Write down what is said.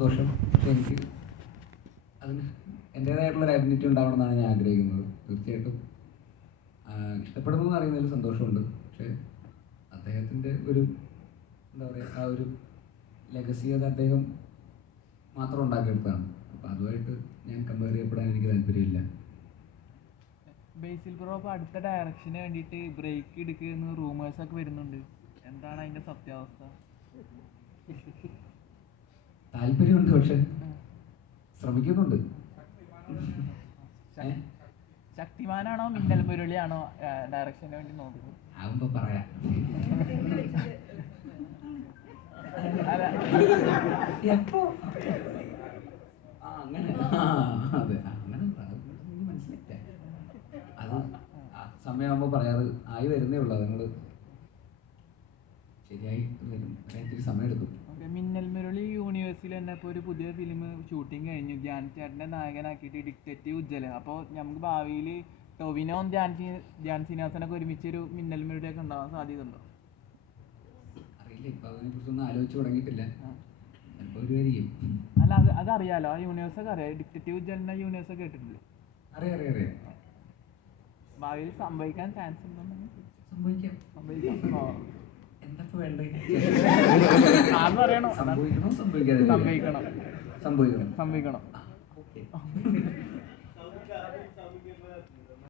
സന്തോഷം. പക്ഷെ എനിക്ക് അതിന് എന്റേതായിട്ടുള്ള ഒരു ഉണ്ടാവണം ഉണ്ടാവണമെന്നാണ് ഞാൻ ആഗ്രഹിക്കുന്നത്. തീർച്ചയായിട്ടും ഇഷ്ടപ്പെടുന്നു അറിയുന്നതിൽ സന്തോഷമുണ്ട്. പക്ഷേ അദ്ദേഹത്തിന്റെ ഒരു എന്താ പറയുക ആ ഒരു ലെഗസി അത് അദ്ദേഹം മാത്രം ഉണ്ടാക്കിയെടുത്താണ് അപ്പോൾ അതുമായിട്ട് ഞാൻ കമ്പയർ ചെയ്യപ്പെടാൻ എനിക്ക് താല്പര്യമില്ല. ബേസിൽ ബ്രോ അപ്പോൾ അടുത്ത ഡയറക്ഷന് വേണ്ടിയിട്ട് ബ്രേക്ക് എടുക്കുന്ന ഒക്കെ വരുന്നുണ്ട്. എന്താണ് അതിന്റെ സത്യാവസ്ഥ? താല്പര്യമുണ്ട് പക്ഷെ ശ്രമിക്കുന്നുണ്ട്. ശക്തിമാനാണോ മിന്നൽ മുരളിയാണോ ഡയറക്ഷന് വേണ്ടി നോക്കുന്നത്? ആകുമ്പോ പറയാം. എപ്പോ? അങ്ങനെ. അതെ. അങ്ങനെ. അത് മനസ്സിലായില്ല പറയാറ് ആയി വരുന്നേ ഉള്ളൂ. അതുങ്ങൾ ശരിയായി വരും. ഇത്തിരി സമയം എടുക്കും മിന്നൽ മുരളി യൂണിവേഴ്സിൽ തന്നെ ഇപ്പോൾ ഒരു പുതിയ ഫിലിം ഷൂട്ടിംഗ് കഴിഞ്ഞു. ധ്യാൻ ചേട്ടനെ നായകനാക്കിയിട്ട് ഡിക്റ്റേറ്റീവ് ഉജ്ജ്വല. അപ്പോൾ നമുക്ക് ഭാവിയിൽ ടൊവിനോം ധ്യാൻ ധ്യാൻ ശ്രീനിവാസനൊക്കെ ഒരുമിച്ചൊരു മിന്നൽ മുരളിയൊക്കെ ഉണ്ടാവാൻ സാധ്യത ഉണ്ടോ അറിയില്ല. ഇപ്പൊ അതിനെ കുറിച്ചൊന്നും ആലോചിച്ച് തുടങ്ങിയിട്ടില്ല. അല്ല അത് അതറിയാലോ. ആ യൂണിവേഴ്സ് ഒക്കെ അറിയാം. ഡിക്റ്റേറ്റീവ് ഉജ്ജലിന്റെ യൂണിവേഴ്സ് ഒക്കെ കേട്ടിട്ടില്ലേ? അറിയാം അറിയാം അറിയാം. ഭാവിയിൽ സംഭവിക്കാൻ ചാൻസ് ഉണ്ടോ സംഭവിക്കാം. സംഭവിക്കാം. ഓ. വേണ്ടത് സംഭവിക്കണോ? സംഭവിക്കണം. സംഭവിക്കണം. സംഭവിക്കണം. ഓക്കെ.